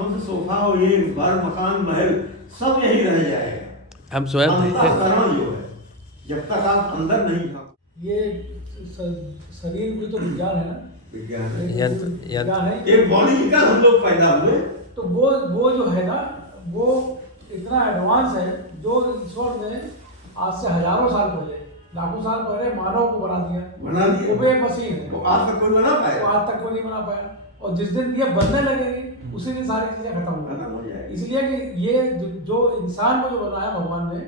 आंखों से सोफा और ये घर मकान महल सब यही रह जाएगा। हम स्वयं अंतःकरण जो है, जब तक आप अंदर नहीं ये शरीर भी तो विज्ञान है ना, विज्ञान है, विज्ञान है। एक बॉडी निकाल हम लोग पैदा हुए, तो वो जो है ना, वो इतना एडवांस है जो ईश्वर ने आज से हजारों साल पहले, लाखों साल पहले मानव को बना दिया। वो एक मशीन है, वो आज तक कोई बना पाया, वो आज तक कोई नहीं बना पाया। और जिस दिन ये बनने लगेगी उसी दिन सारी चीजें खत्म हो जाएगी। इसलिए कि ये जो इंसान को जो बनाया भगवान ने,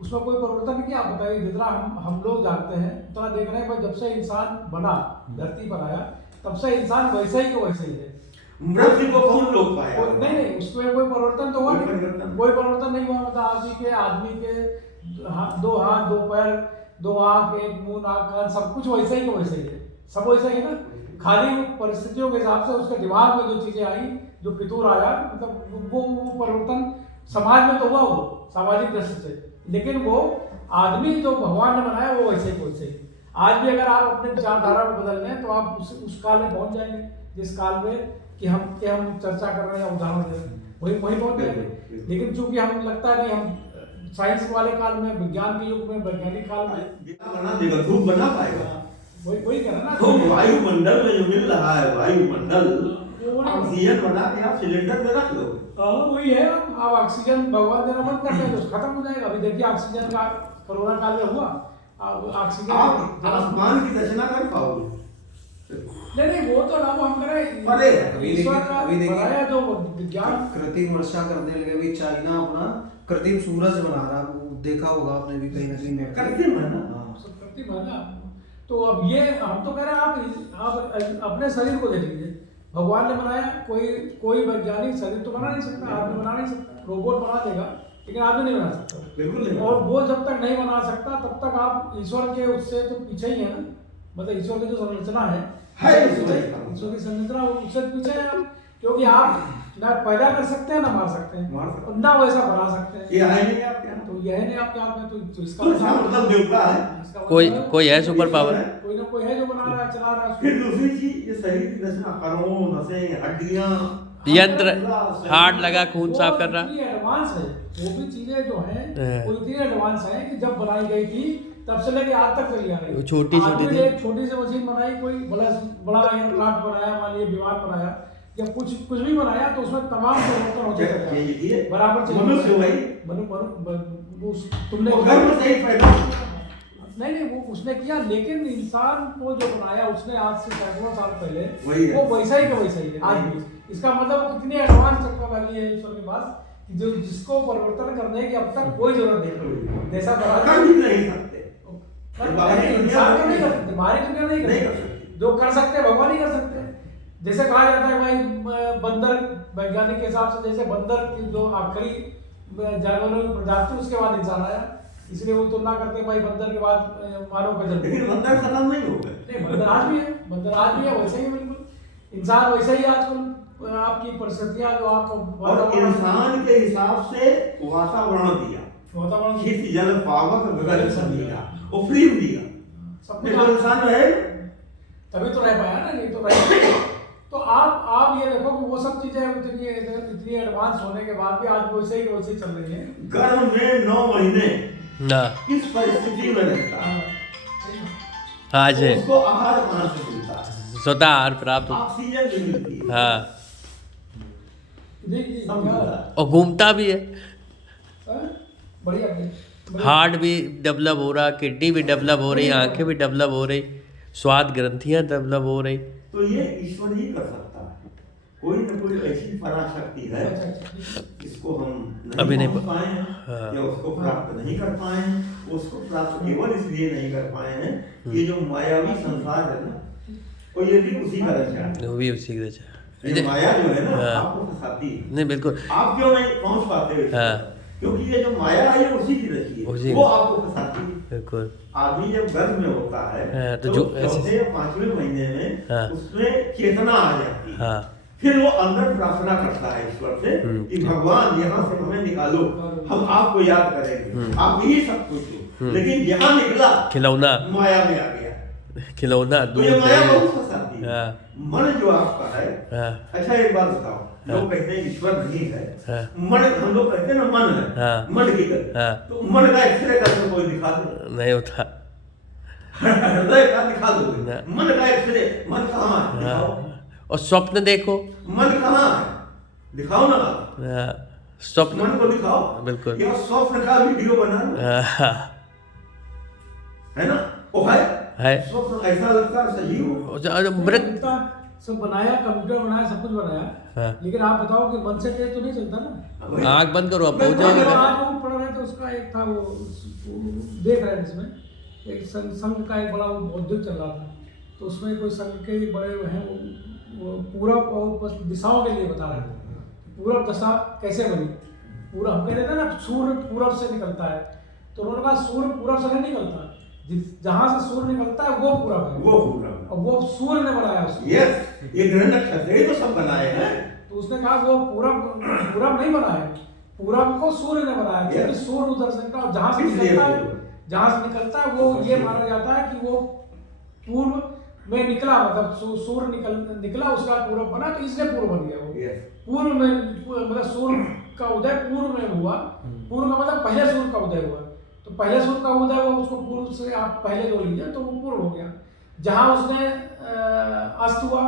उसमें कोई परिवर्तन नहीं किया। आप बताइए, जितना हम लोग जानते हैं उतना देख रहे हैं भाई, जब से इंसान बना, धरती पर आया, तब से इंसान वैसे ही को वैसे ही है। मृत्यु को कौन रोक पाया? नहीं, उसमें कोई परिवर्तन तो हुआ नहीं, कोई परिवर्तन नहीं हुआ। मतलब आदमी के 2 हाथ 2 पैर 2 आँख 1 मुंह नाक कान सब कुछ वैसे ही को वैसे ही है, सब वैसे ही है ना। खाली परिस्थितियों के हिसाब से उसके दिमाग में जो चीजें आई, जो फितूर आया, मतलब वो परिवर्तन समाज में तो हुआ, वो सामाजिक दृष्टि से। लेकिन वो आदमी जो भगवान ने बनाया वो वैसे ही वैसे ही। आज भी अगर आप अपने विचारधारा को बदल लें तो आप उस काल में पहुंच जाएंगे जिस काल में कि हम चर्चा कर रहे हैं या उदाहरण दे रहे हैं, वही पहुंच जाएंगे। लेकिन चूंकि हम लगता है कि हम साइंस वाले काल में, विज्ञान के युग में, वैज्ञानिक काल में बना देगा, धूप बना पाएगा। वही कह रहे ना, तो वायुमंडल में जो मिल रहा है, वायुमंडल ऑक्सीजन बना के आप सिलेंडर में रख लो। वही है। अब ऑक्सीजन भगवान देना बंद कर दें तो खत्म हो जाएगा। अभी देखिए ऑक्सीजन का कोरोना काल में हुआ, अब ऑक्सीजन आप आसमान की रचना कर पाओगे? नहीं, वो तो ना वो हम करें। अरे ईश्वर का बनाया जो विज्ञान कृत्रिम वर्षा करने लगे। अभी चाइना अपना कृत्रिम सूरज बना रहा, वो देखा होगा आपने भी कहीं ना कहीं में। कृत्रिम है ना, कृत्रिम है ना। तो अब ये हम तो कह रहे हैं आप अपने शरीर को देख लीजिए, भगवान ने बनाया। कोई वैज्ञानिक शरीर तो बना नहीं सकता, आदमी बना नहीं सकता। रोबोट बना देगा लेकिन आदमी नहीं बना सकता, बिल्कुल नहीं। और वो जब तक नहीं बना सकता तब तक आप ईश्वर के उससे तो पीछे ही है ना। मतलब ईश्वर की जो संरचना है ईश्वर की संरचना उससे पीछे है आप, क्योंकि आप ना पैदा कर सकते हैं ना मार सकते हैं, ना वैसा बना सकते हैं। ये है नहीं आपके हाथ, तो यह नहीं आपके हाथ में। तो इसका मतलब देवता है, कोई है सुपर पावर, कोई ना कोई है जो बना रहा है, चला रहा है। फिर दूसरी चीज, ये शरीर की रचना, करों, नसें, हड्डियां, यंत्र, हार्ट लगा खून साफ कर रहा। एडवांस है वो भी चीजें जो हैं, वो इतनी एडवांस है कि जब बनाई गई थी तब से लेके आज तक चली आ रही है। छोटी थी, एक छोटी सी मशीन बनाई, कोई बड़ा एयरक्राफ्ट बनाया, मान लीजिए विमान बनाया या कुछ भी बनाया, तो उसमें तमाम परिवर्तन होते हैं बराबर। तुमने नहीं वो उसने किया, लेकिन इंसान को जो बनाया उसने आज से सैकड़ों साल पहले, वो वैसा ही का वैसा ही है आज भी। इसका मतलब कितनी एडवांस टेक्नोलॉजी है ईश्वर के पास कि जो जिसको परिवर्तन करने की अब तक कोई जरूरत नहीं। जैसा नहीं सकते, इंसान को नहीं कर सकते, बाहरी दुनिया नहीं कर सकते। जो कर सकते हैं भगवान ही कर सकते हैं। जैसे कहा जाता है भाई बंदर, वैज्ञानिक के हिसाब से जैसे बंदर की जो आखिरी जानवरों की प्रजाति, उसके बाद इंसान आया, इसलिए वो तुलना करते हैं भाई बंदर के बाद मानव का जन्म। लेकिन बंदर खत्म नहीं हो गए। नहीं, बंदर आज भी है, बंदर आज भी है, वैसे ही बिल्कुल इंसान वैसे ही आजकल आपकी परिस्थितियां जो आपको, और इंसान के हिसाब से वातावरण दिया, वातावरण खेती जल पावक गगन सब दिया, वो फ्री दिया, सब कुछ इंसान रहे तभी तो रह पाया ना, नहीं तो रहे। तो आप ये देखो कि वो सब चीजें इतनी एडवांस होने के बाद भी आज वैसे ही चल रही है। गर्भ में 9 महीने ना किस परिस्थिति में रहता है, आज है, उसको आहार कहाँ से मिलता है, स्वतः आहार प्राप्त, ऑक्सीजन भी मिलती है, हाँ, और घूमता भी है, बढ़िया। हार्ट भी डेवलप हो रहा, किडनी भी डेवलप हो रही, आंखें भी डेवलप हो रही, स्वाद ग्रंथियां डेवलप हो रही। तो ये ईश्वर ही कर सकता है। कोई न कोई ऐसी पराशक्ति है जिसको हम अभी नहीं पहुंच पाए हैं, हाँ। या उसको प्राप्त नहीं कर पाए हैं। उसको प्राप्त केवल इसलिए नहीं कर पाए हैं कि जो मायावी संसार है ना, वो ये भी उसी का रचा है, वो भी उसी का रचा। ये माया जो है ना, हाँ। आपको फंसाती है। नहीं बिल्कुल, आप क्यों नहीं पहुंच पाते हो? हाँ। क्योंकि ये जो माया है ये उसी की रची है, वो आपको फंसाती है। बिल्कुल। आदमी जब गर्भ में होता है, हाँ, तो चौथे या 5वें महीने में हाँ। उसमें चेतना आ जाती है, हाँ। फिर वो अंदर प्रार्थना करता है ईश्वर से कि भगवान यहाँ से हमें निकालो, हम आपको याद करेंगे, आप ही सब कुछ हो। लेकिन यहाँ निकला खिलौना, माया में आ गया, खिलौना तो ये माया बहुत फंसाती है। आती है। हाँ। मन जो आपका है, हाँ। अच्छा एक बात बताओ, लोग कहते हैं ईश्वर नहीं है, हाँ। मन, हम लोग कहते हैं ना मन है, हाँ। मन की करते, हाँ। तो मन का एक्सरे करके कोई दिखा दे, नहीं होता। हृदय का दिखा दोगे, ना। मन का एक्सरे, मन कहाँ है दिखाओ, हाँ। और स्वप्न देखो। मन कहाँ है दिखाओ ना, हाँ। स्वप्न मन को दिखाओ, बिल्कुल। या स्वप्न का वीडियो बना लो, हाँ। है ना, वो है स्वप्न, ऐसा लगता है सजीव मृत सब बनाया, कंप्यूटर बनाया, सब कुछ बनाया, हाँ। लेकिन आप बताओ कि मन से तेज तो नहीं चलता ना। आँख बंद करो, आप पहुंच आज जाओगे। लोग पढ़ रहे थे, उसका एक था वो देख रहे थे इसमें, एक संघ का एक बड़ा उद्योग चल रहा था, तो उसमें कोई संघ के बड़े हैं, वो पूरब और दिशाओं के लिए बता रहे थे, पूरब दशा कैसे बनी। पूरा हम कह रहे थे ना सूर्य पूरब से निकलता है, तो उन्होंने कहा सूर्य पूरब से नहीं निकलता, जहां से सूर्य निकलता है वो पूरब है, वो पूरा, और वो सूर्य ने बनाया उसको। यस, ये ग्रह नक्षत्र ये तो सब बनाए हैं, तो उसने कहा वो पूरब नहीं बनाया, पूरब को सूर्य ने बनाया, क्योंकि सूर्य उधर से निकला, जहां से निकलता है वो ये माना जाता है कि वो पूर्व में निकला, मतलब सूर्य निकला उसका पूरब बना, तो इसलिए पूर्व बन गया वो। पूर्व में मतलब सूर्य का उदय पूर्व में हुआ, पूर्व का मतलब पहले सूर्य का उदय हुआ, तो पहले सूर्य का उदय हुआ, उसको पूर्व से आप पहले जो लीजिए तो वो पूर्व हो गया। जहां उसने अस्त हुआ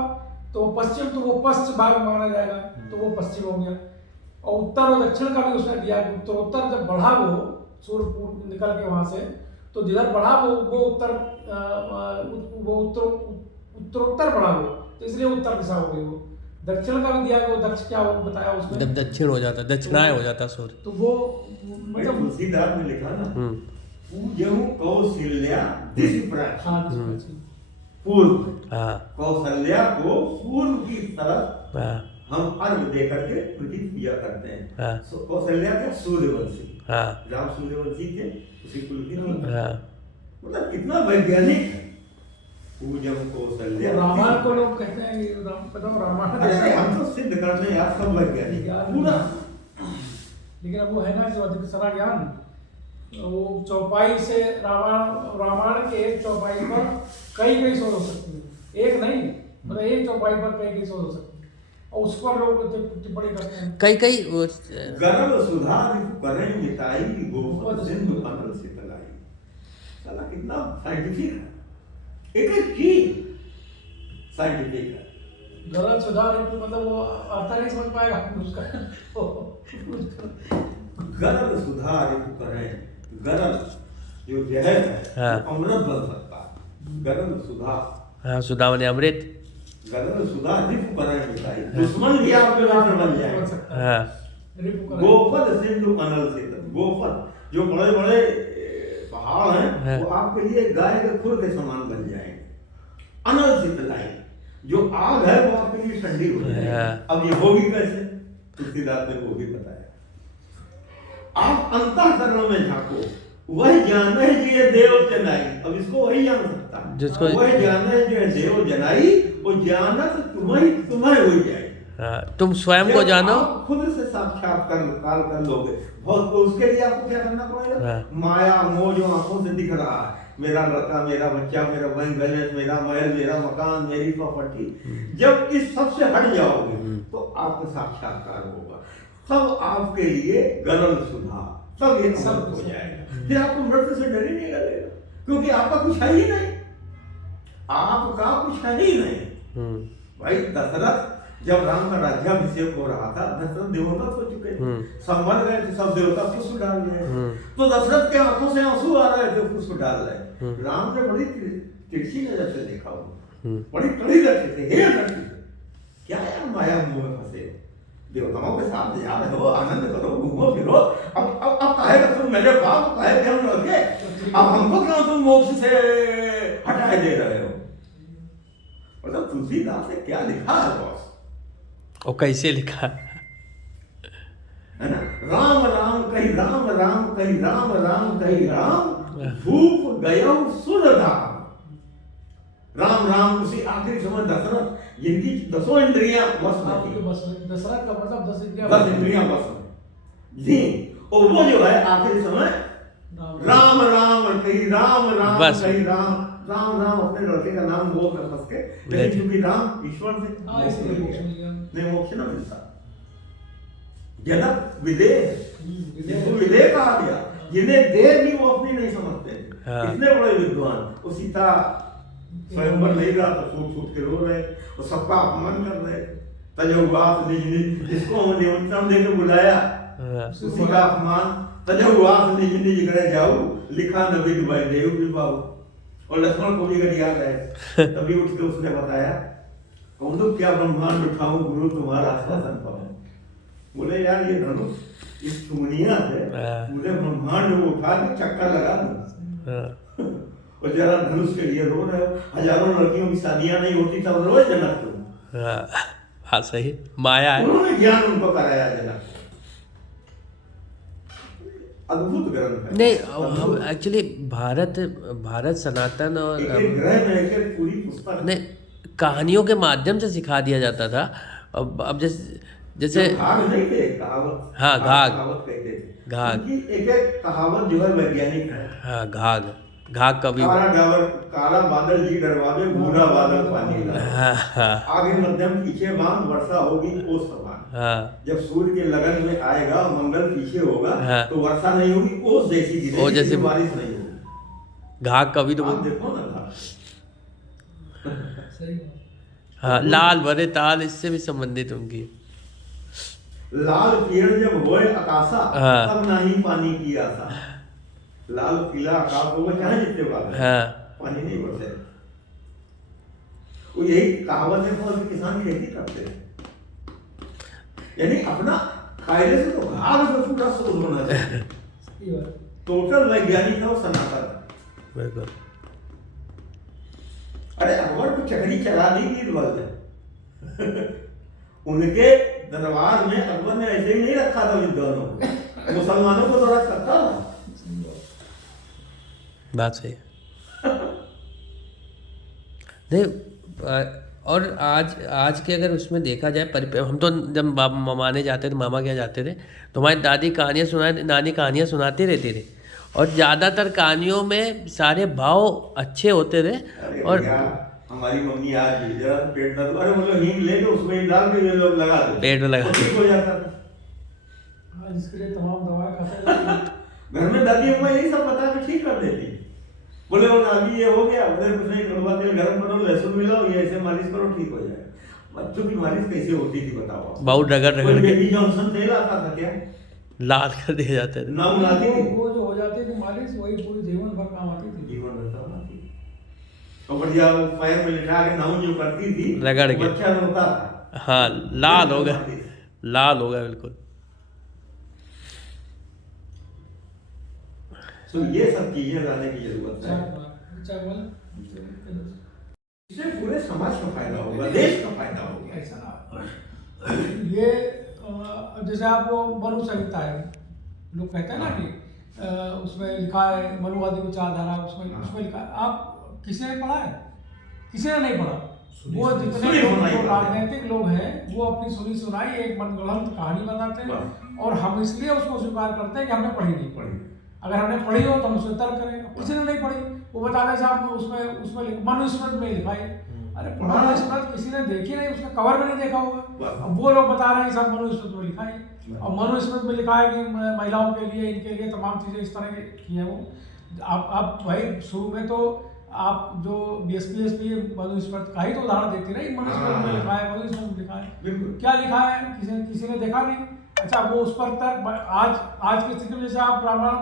तो वो पश्चिम, तो वो पश्चिम भाग माना जाएगा, तो वो पश्चिम हो गया। और उत्तर और दक्षिण का भी उसने दिया कि उत्तर जब बढ़ा वो सूर्य पूर्व निकल के वहां से, तो जिधर बढ़ा वो उत्तर बढ़ा वो, तो इसलिए उत्तर दिशा हो गई वो। दक्षिण का भी दिया, वो दक्ष क्या वो बताया उसमें, जब दक्षिण हो जाता, दक्षिणाय हो जाता सूर्य, तो वो मतलब तुलसीदास ने लिखा ना, पूजहु कौशल्या दिशि प्राचीन, पूर्व, हाँ। कौशल्या को पूर्व की तरफ हाँ। हम अर्घ दे करके उनकी पूजा करते हैं। हाँ। कौशल्या के सूर्यवंशी, हाँ। राम सूर्यवंशी थे, उसी कुल की थी। हाँ। मतलब कितना वैज्ञानिक है, पूजम कौशल्या। रामायण को लोग कहते हैं कि रामायण, अरे हम तो सिद्ध करने यार सब वैज्ञानिक पूरा, लेकिन अब वो है ना जो अधिक सारा ज्ञान, वो चौपाई से रामायण के एक चौपाई पर कई शोध हो सकती है, एक नहीं, मतलब एक चौपाई पर कई शोध हो सकती है, और उस पर लोग टिप्पणी करते हैं। कई गर्भ सुधा करें मिटाई, गोपद सिंधु अनल से तलाई। साला कितना साइंटिफिक है, एक चीज साइंटिफिक है। गलत सुधार मतलब वो आता नहीं समझ पाएगा उसका। गर्भ सुधार करें, गर्भ जो जहर है, हाँ। अमृत बन सकता है, गर्भ सुधा, हाँ, सुधा माने अमृत। गर्भ सुधा रिपु करें मिटाई, दुश्मन भी आपके मित्र बन जाएगा। हाँ। गोपद सिंधु अनल से, गोपद जो बड़े बड़े पहाड़ हैं, हाँ। वो आपके लिए गाय के खुर के समान बन जाएंगे। अनल से तलाई, जो आग है वो आपके लिए ठंडी हो जाएगी। हाँ। अब ये होगी कैसे, तुलसीदास ने वो भी बताया। आप अंतःकरण में झांको, वह जाने जिये देव जनाई। अब इसको वही जान सकता है, जिसको वह जाने जिये देव जनाई, वो जानत तुम्हें हो जाए। हाँ, तुम स्वयं को जानो, आप खुद से साक्षात्कार कर लोगे, बहुत तो उसके लिए आपको क्या करना पड़ेगा। हाँ। माया मोह जो आंखों से दिख रहा है, मेरा लड़का, मेरा बच्चा, मेरा बैंक बैलेंस, मेरा महल, मेरा मकान, मेरी प्रॉपर्टी, जब इस सब से हट जाओगे तो आपका साक्षात्कार होगा, सब आपके लिए गरल सुधा, सब ये सब हो जाएगा। फिर आपको मृत्यु से डर ही नहीं लगेगा, क्योंकि आपका कुछ है ही नहीं, आपका कुछ है ही नहीं। भाई दशरथ जब राम का राज्याभिषेक हो रहा था, दशरथ देवोन्नत हो चुके थे, सब मर गए थे, सब देवता पुष्प डाल रहे थे, तो दशरथ के आंखों से आंसू आ रहे थे, पुष्प डाल रहे। राम ने बड़ी तिरछी नजर से देखा, बड़ी कड़ी दृष्टि से, हे दृष्टि से, क्या यार माया मुंह में फंसे, देवताओं के साथ जा रहे हो, आनंद करो, घूमो फिरो, अब कहे तुम मेरे बाप, कहे कि हम लगे, अब हमको क्यों तुम मोक्ष से हटाए दे रहे हो। मतलब तुलसीदास ने क्या लिखा है बॉस, और कैसे लिखा है ना, राम राम कही राम, राम कही राम, राम कही राम, धूप गयो सुन राम। राम राम उसी आखिरी समय दशरथ जिनकी 10 इंद्रियां बस में थी, दशरथ का मतलब 10 इंद्रियां बस में जी, और वो जो है आखिरी समय राम राम कही राम, राम बस। कही राम, राम राम अपने लड़के का नाम बोल कर फंस के, लेकिन क्योंकि राम ईश्वर से हाँ, मोक्ष इसलिए मिल मोक्ष गया। मिल गया। नहीं मोक्ष न मिलता। जनक विदेह, विदेह। जिनको विदेह कहा गया, जिन्हें देह भी वो अपनी नहीं समझते थे। हाँ। इतने बड़े विद्वान, वो सीता स्वयंवर नहीं रहा तो फूट फूट के रो रहे, वो सबका अपमान कर रहे थे। तजहुआस निज निज, जिसको निमंत्रण देकर बुलाया हाँ, उसी का अपमान। तजहुआस निज निज गृह जाऊ, लिखा न विधि वैदेहु विभाऊ। और लक्ष्मण को भी अगर याद है, तभी उठ के उसने बताया, कौन तो क्या ब्रह्मांड उठाऊं गुरु तुम्हारा आश्वासन पाऊं। बोले यार ये धनुष इस चुमनिया से हाँ। मुझे ब्रह्मांड में उठा के चक्कर लगा दूं। हाँ, और जरा धनुष के लिए रो रहे हो, हजारों लड़कियों की शादियां नहीं होती तब रोए जनक तुम। हाँ, हाँ सही माया है। उन्होंने ज्ञान उनको कराया जनक। अद्भुत ग्रंथ है। नहीं हम एक्चुअली भारत सनातन और एक एक ग्रह में एक एक पूरी पुस्तक। नहीं कहानियों के माध्यम से सिखा दिया जाता था। अब जैसे जो घाघ नहीं थे, कहावत। हाँ, घाघ। कहावत कहते थे। घाघ। उनकी एक एक कहावत जो है वैज्ञानिक है। हाँ घाघ कवि। काला बादल जी डरवावे, भूरा बादल पानी लावे। हाँ हाँ आगे मध्यम पीछे बांध, वर्षा होगी ओस समान। हाँ, जब सूर्य के लगन में आएगा, मंगल पीछे होगा, हाँ। तो वर्षा नहीं होगी, ओस जैसी गिरेगी, ओस जैसी- लेकिन बारिश नहीं होगी। घाघ कवि तो आप देखो ना घाघ। सही बात। हाँ लाल भरे ताल इससे भी संबंधित उनकी। लाल पेड़ जब होए आकाशा, हाँ। तब नहीं पानी की आशा। लाल पीला आकाश होगा, चाहे जितने बादल, हाँ पानी नहीं बरसे। वो यही कहावत है, बहुत किसान खेती करते हैं, यानी अपना कायदे से तो घाघ में पूरा शोध होना चाहिए। सही बात। टोटल वैज्ञानिक है और सनातन। बिल्कुल। अरे अकबर को चकरी चला दी बीरबल ने। उनके दरबार में अकबर ने ऐसे ही नहीं रखा था विद्वानों को, मुसलमानों को तो रख सकता था। बात सही है। नहीं और आज के अगर उसमें देखा जाए हम तो जब मामाने जाते थे, मामा क्या जाते थे, तो हमारी दादी कहानियाँ नानी कहानियाँ सुनाते रहती थी, और ज़्यादातर कहानियों में सारे भाव अच्छे होते थे। अरे और भैया, हमारी मम्मी आज भी जरा पेट दर्द, अरे मतलब हींग ले लो, उसमें ही डाल के ये लोग लगा दो, पेट में लगा तो ठीक हो जाता था। आज इसके लिए तमाम दवाएं खाते हैं। घर में दादी अम्मा यही सब बता के ठीक कर देती। बोले वो नानी ये हो गया, बोले कुछ नहीं, कड़वा तेल गर्म करो, लहसुन मिलाओ, ये ऐसे मालिश करो, ठीक हो जाएगा। बच्चों की मालिश कैसे होती थी बताओ आप? बहुत रगड़ कोई के बेबी जॉनसन तेल आता था क्या? लाल कर दिए जाते थे। नाम लाती थी, वो जो हो जाती थी मालिश, वही पूरे जीवन भर काम आती थी। जीवन रहता लाती थी। और बढ़िया वो पैर में लिटा के नाउन जो करती थी, रगड़ के। बच्चा रोता था। हाँ लाल हो गया, लाल हो गया बिल्कुल। तो ये सब चीजें लाने की जरूरत है। इससे पूरे समाज का फायदा होगा, देश का फायदा होगा। ऐसा ना ये जैसे आप वो मनु संहिता है, लोग कहते हैं ना कि उसमें लिखा है मनुवादी विचारधारा, उसमें लिखा है। आप किसी ने पढ़ा है? किसी ने नहीं पढ़ा। वो जितने लोग राजनीतिक लोग हैं वो अपनी सुनी सुनाई एक मनगढ़ंत कहानी बनाते हैं, और हम इसलिए उसको स्वीकार करते हैं कि हमने पढ़ी नहीं पढ़ी। अगर हमने पढ़ी हो तो हम उससे तर्क करें। किसी ने नहीं पढ़ी, वो बता दें साहब उसमें मनुस्मृति में लिखा है। अरे मनुस्मृति किसी ने देखी नहीं, उसका कवर में नहीं देखा होगा। अब वो लोग बता रहे हैं सब मनुस्मृति में लिखा है, और मनुस्मृति में लिखा है कि महिलाओं के लिए, इनके लिए तमाम चीज़ें इस तरह की हैं। वो आप भाई शुरू में तो आप जो बीएसपी मनुस्मृति का ही तो उदाहरण देती रही। मनुस्मृति में लिखा है, मनुस्मृति में लिखा है, क्या लिखा है किसी ने देखा नहीं। अच्छा, वो उस पर तर्क आज की स्थिति में जैसे आप रामायण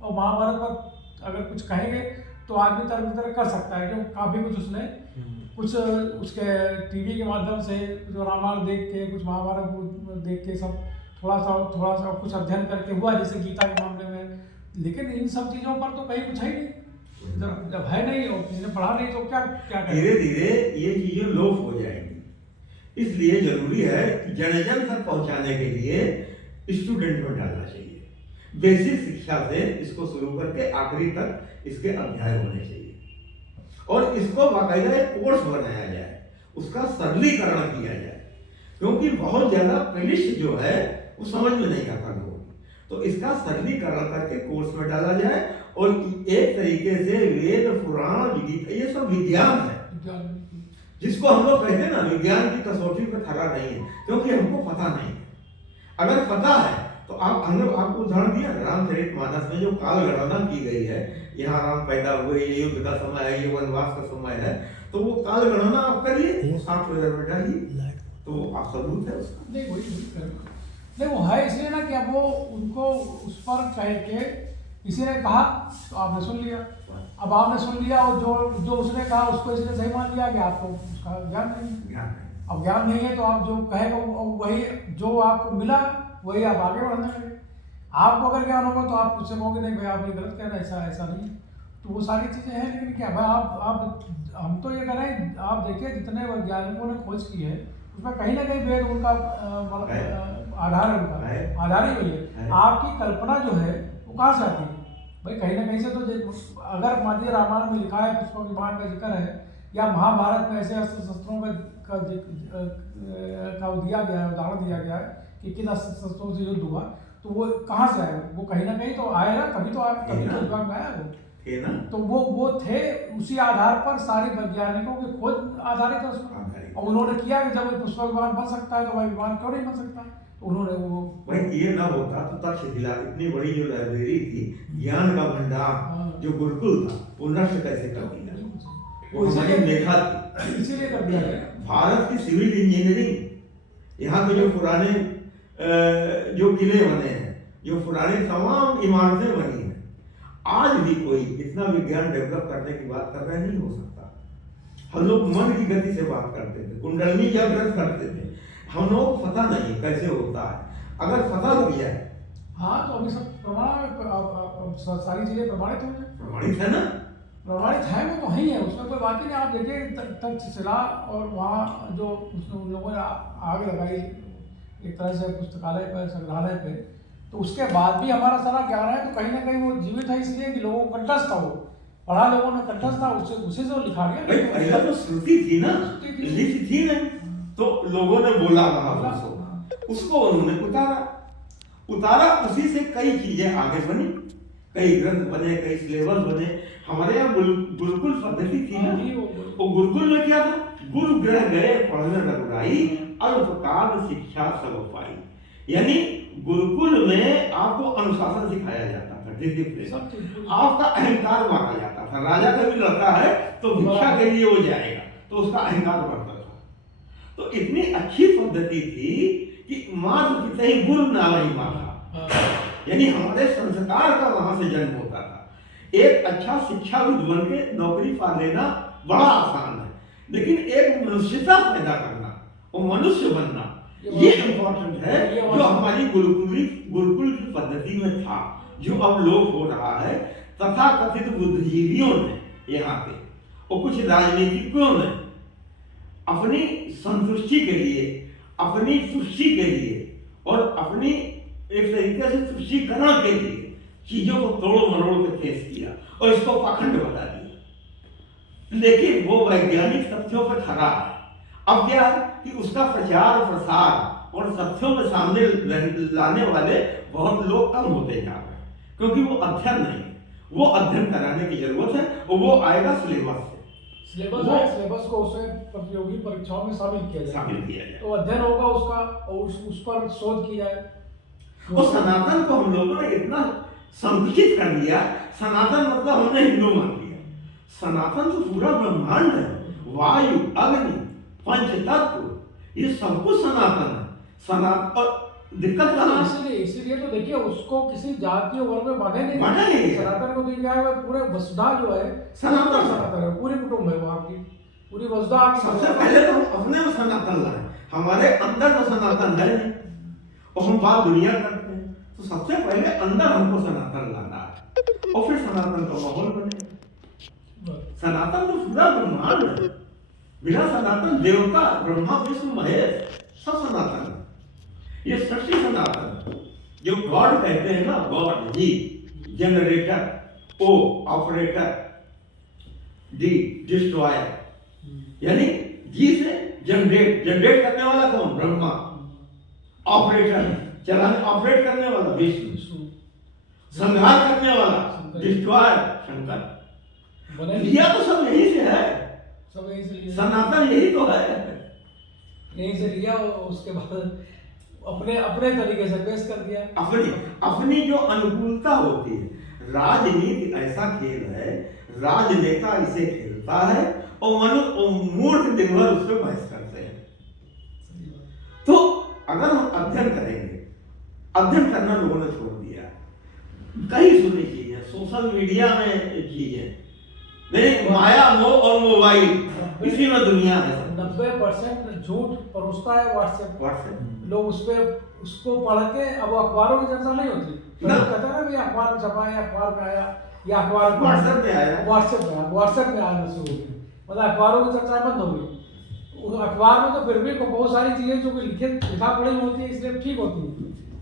और महाभारत पर अगर कुछ कहेंगे तो आदमी तर्क कर सकता है, क्योंकि काफ़ी कुछ उसने कुछ उसके टीवी के माध्यम से जो रामायण देख के, कुछ महाभारत देख के सब थोड़ा सा कुछ अध्ययन करके हुआ, जैसे गीता के मामले में। लेकिन इन सब चीज़ों पर तो कहीं कुछ है नहीं। जब है नहीं और किसी ने पढ़ा नहीं तो क्या करें? धीरे धीरे ये चीजें लोप हो जाएंगी। इसलिए जरूरी है कि जन जन तक पहुंचाने के लिए स्टूडेंट में डालना चाहिए। बेसिक शिक्षा से इसको शुरू करके आखिरी तक इसके अध्याय होने चाहिए, और इसको बाकायदा एक कोर्स बनाया जाए, उसका सरलीकरण किया जाए। क्योंकि बहुत ज्यादा क्लिष्ट जो है वो समझ में नहीं आता लोगों को। तो इसका सरलीकरण करके कोर्स में डाला जाए और एक तरीके से वेद पुराण गीता ये सब विज्ञान है, जिसको हम लोग कहते हैं ना विज्ञान की कसौटी पे खरा नहीं है, क्योंकि हमको पता नहीं है। अगर पता है तो आप हम लोग आपको उदाहरण दिया रामचरितमानस में जो काल गणना की गई है, यहाँ राम पैदा हुए, ये युद्ध का समय है, ये वनवास का समय है, तो वो काल गणना आप करिए 60,000 में डालिए तो आप सबूत है उसका। नहीं वो है इसलिए ना कि अब वो उनको उस पर कह के किसी ने कहा तो आपने सुन लिया, अब आपने सुन लिया और जो उसने कहा उसको इसने सही मान लिया कि आपको उसका ज्ञान नहीं है। अब ज्ञान नहीं है तो आप जो कहेगा वही जो आपको मिला वही आप आगे बढ़ना है। आपको अगर ज्ञान होगा तो आप उससे कहोगे नहीं भाई आप ये गलत कह रहे हैं, ऐसा नहीं। तो वो सारी चीज़ें हैं, लेकिन क्या भाई आप हम तो ये कह रहे हैं, आप देखिए जितने वैज्ञानिकों ने खोज की है उसमें कहीं ना कहीं वेद उनका आधार है, उनका आधार ही वही है। आपकी कल्पना जो है वो कहाँ से आती है भाई, कहीं ना कहीं से तो अगर मान लीजिए रामायण में लिखा है पुष्पक विमान का जिक्र है, या महाभारत में ऐसे अस्त्र शस्त्रों का दिया गया है, उदाहरण दिया गया है कि किन अस्त्र शस्त्रों से युद्ध हुआ, तो वो कहाँ से आए, वो कहीं ना कहीं तो आएगा, तभी तो दिमाग में आया वो थे ना, तो वो थे उसी आधार पर सारे वैज्ञानिकों की खोज आधारित है उस पर, और उन्होंने किया कि जब पुष्पक विमान बन सकता है तो भाई विमान क्यों नहीं बन सकता, तो उन्होंने वो भाई ये ना होता तो तक्षशिला इतनी बड़ी जो लाइब्रेरी थी, ज्ञान का भंडार जो गुरुकुल था, वो नष्ट कैसे कर दिया, वो हमारी मेधा थी, इसीलिए कर दिया गया। भारत की सिविल इंजीनियरिंग, यहाँ के जो पुराने जो किले बने हैं, जो पुरानी तमाम इमारतें बनी हैं, आज भी कोई इतना विज्ञान डेवलप करने की बात कर रहा नहीं हो सकता। हम लोग मन की गति से बात करते थे, कुंडलनी जागृत करते थे, हम लोग को पता नहीं कैसे होता है, अगर पता लग गया है हाँ तो अभी सब प्रमाण सारी चीजें प्रमाणित हो गए, प्रमाणित है ना, प्रमाणित है, वो तो ही है, उसमें कोई बात ही नहीं। आप देखिए तक्षशिला और वहाँ जो उन लोगों ने आग लगाई एक तरह से पुस्तकालय पर, संग्रहालय पे, तो उसके बाद भी हमारा सारा ज्ञान है तो कहीं ना कहीं वो जीवित है, इसलिए कि लोगों को कंठस्थ था, वो पढ़ा लोगों ने कंठस्थ था, उसे जो लिखा गया पहले तो श्रुति थी ना, लिखी थी नहीं, तो लोगों ने बोला रहा उसको उन्होंने उतारा, उसी से कई चीजें आगे बनी, कई ग्रंथ बने, कई सिलेबस बने। हमारे यहाँ गुरुकुल पद्धति थी ना, वो गुरुकुल में क्या था, गुरु ग्रह गए पढ़ने रघुराई, अल्पकाल शिक्षा सब पाई, यानी गुरुकुल में आपको अनुशासन सिखाया जाता था, डिसिप्लिन, आपका अहंकार मारा जाता था। राजा का भी लड़का है तो भिक्षा के लिए वो जाएगा तो उसका अहंकार बढ़ता था। तो इतनी अच्छी पद्धति थी कि मात्र पिता ही गुरु नाम ही माथा, यानी हमारे संस्कार का वहां से जन्म होता था। एक अच्छा शिक्षाविद बन के नौकरी पा लेना बड़ा आसान है, लेकिन एक मनुष्यता पैदा करना, वो मनुष्य बनना, ये इम्पोर्टेंट है, जो हमारी गुरुकुल की पद्धति में था, जो अब लोप हो रहा है। तथा कथित बुद्धिजीवियों ने यहाँ पे और कुछ राजनीतिज्ञों ने अपनी संतुष्टि के लिए, अपनी तुष्टि के लिए और अपनी एक तरीके से तुष्टिकरण के लिए चीजों को तोड़ मरोड़ के पेश किया और इसको पाखंड बता दिया, लेकिन वो वैज्ञानिक तथ्यों पर खरा है। अब क्या है कि उसका प्रचार प्रसार और तथ्यों के सामने लाने वाले बहुत लोग कम होते जा रहे हैं, क्योंकि वो अध्ययन नहीं, वो अध्ययन कराने की जरूरत है और वो आएगा सिलेबस से। सिलेबस को उसे प्रतियोगी परीक्षाओं में शामिल किया जाए, तो अध्ययन होगा उसका और उस पर शोध की जाए। और सनातन को हम लोगों ने इतना संकुचित कर दिया, सनातन मतलब हमने हिंदू मान लिया। सनातन तो पूरा ब्रह्मांड है, वायु, अग्नि, पंच तत्व, ये सब कुछ सनातन है। सनातन दिक्कत कहाँ, इसीलिए तो देखिए उसको किसी जातीय वर्ग में बांधे नहीं, सनातन को दिया है पूरे वसुधा जो है सनातन है, पूरी कुटुंब है वो आपकी, पूरी वसुधा आपकी। सबसे पहले तो हम अपने में सनातन लाए, हमारे अंदर तो सनातन है नहीं, और हम बात दुनिया करते हैं, तो सबसे पहले अंदर हमको सनातन लाना है और फिर सनातन का माहौल बने। सनातन तो पूरा ब्रह्मांड है, बिना सनातन देवता ब्रह्मा विष्णु महेश सब सनातन है। ये सृष्टि सनातन, जो गॉड कहते हैं ना, God G generator, O operator, D destroyer, यानी जी से जनरेट करने वाला कौन, ब्रह्मा, ऑपरेटर चलाने ऑपरेट करने वाला विष्णु, संहार करने वाला डिस्ट्रॉयर शंकर। बने लिया तो सब यही से है, सब यहीं से लिया, सनातन यही तो है। यहीं से लिया और उसके बाद अपने अपने तरीके से पेश कर दिया। अपनी अपनी जो अनुकूलता होती है, राजनीति ऐसा खेल है, राजनेता इसे खेलता है और मूर्ख दिन भर उस पर बहस करते हैं। तो अगर हम अध्ययन करेंगे, अध्ययन करना लोगों ने छोड़ दिया, कई सुनी चीजें सोशल मीडिया में चीजें नहीं, माया मोह और मोबाइल इसी में दुनिया है। 90% झूठ परोसता है व्हाट्सएप। लोग उस पे उसको पढ़ के, अब अखबारों की चर्चा नहीं होती, ना। लोग कहते हैं ना भी अखबार में छपा है, अखबार में आया, या अखबार में व्हाट्सएप में आया, व्हाट्सएप में आना शुरू हो गया, मतलब अखबारों की चर्चा बंद हो गई। उस अखबार में तो फिर भी बहुत सारी चीजें जो कि लिखा पढ़ी होती है इसलिए ठीक होती है,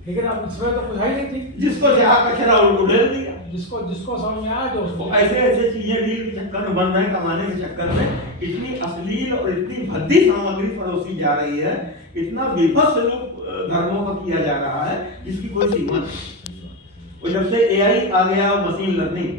लेकिन अब इसमें तो कुछ है ही नहीं ठीक। जिसको जहाँ कचरा उड़ेल दिया, जिसको समझ में आया जो उसको तो ऐसे ऐसे चीजें डील के चक्कर में बन रहे हैं, कमाने के चक्कर में इतनी अश्लील और इतनी भद्दी सामग्री परोसी जा रही है, इतना विभत्स रूप धर्मों का किया जा रहा है जिसकी कोई सीमा नहीं। और जब से एआई आ गया और मशीन लर्निंग,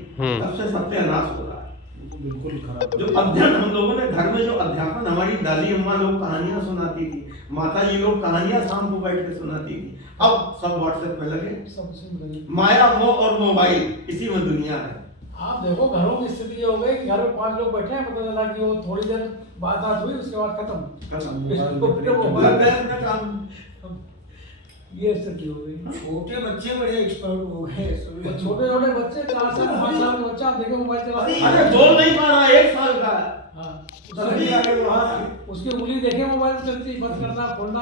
तब से सत्यानाश हो रहा है। बिल्कुल खराब। जो अध्ययन हम लोगों ने घर में जो अध्यापन, हमारी दादी अम्मा लोग कहानियां सुनाती थी, माता जी लोग कहानियां शाम को बैठ के सुनाती थी, अब सब व्हाट्सएप में लगे। सब सुन। माया मोह और मोबाइल इसी में दुनिया है। आप देखो घरों की स्थिति ये हो गई, घर में 5 लोग बैठे हैं, पता चला कि वो थोड़ी देर बात हुई, उसके बाद खत्म। लग गए अपने काम। ये स्थिति हो गई। छोटे बच्चे बड़े एक्सपर्ट हो गए। छोटे छोटे बच्चे 4 साल 5 साल के बच्चा आप देखे मोबाइल चला रहे हैं। अरे बोल नहीं पा रहा, 1 साल का है। हाँ, सभी आगे बढ़ा है। उसकी उंगली देखे मोबाइल चलती, बंद करना खोलना।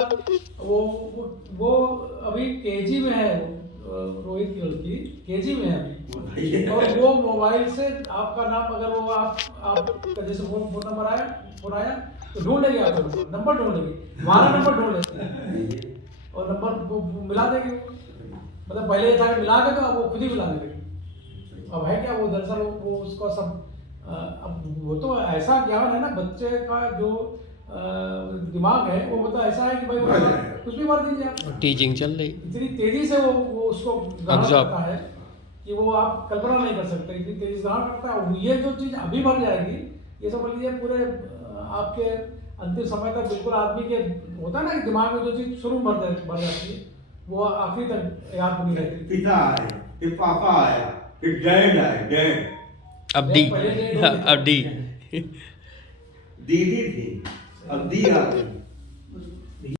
वो अभी केजी में है, रोहित की लड़की केजी में है अभी, और वो मोबाइल से आपका नाम अगर वो आप जैसे फोन आया तो ढूंढ लेगी, आप नंबर ढूंढ लेगी, हमारा नंबर ढूंढ लेगी और नंबर मिला देगी। मतलब पहले ये था कि मिला देगा, अब वो खुद ही मिला देगी। अब है क्या, वो दरअसल वो उसको सब अब वो तो ऐसा ज्ञान है ना, बच्चे का जो दिमाग है वो मतलब ऐसा है कि भाई वो कुछ भी मार दीजिए आप, टीचिंग चल रही, इतनी तेजी से वो उसको ग्रहण Absorb। करता है कि वो आप कल्पना नहीं कर सकते, इतनी तेजी से ग्रहण करता है। ये जो चीज अभी बढ़ जाएगी, ये समझ लीजिए पूरे आपके अंतिम समय तक बिल्कुल आदमी के होता है ना कि दिमाग में जो चीज शुरू बढ़ जाती है वो आखिरी तक याद बनी रहती है। पिता आए, फिर पापा आया, फिर डैड आए, डैड, अब डी, पहले अब डी, दीदी थी, अब दी आ गई।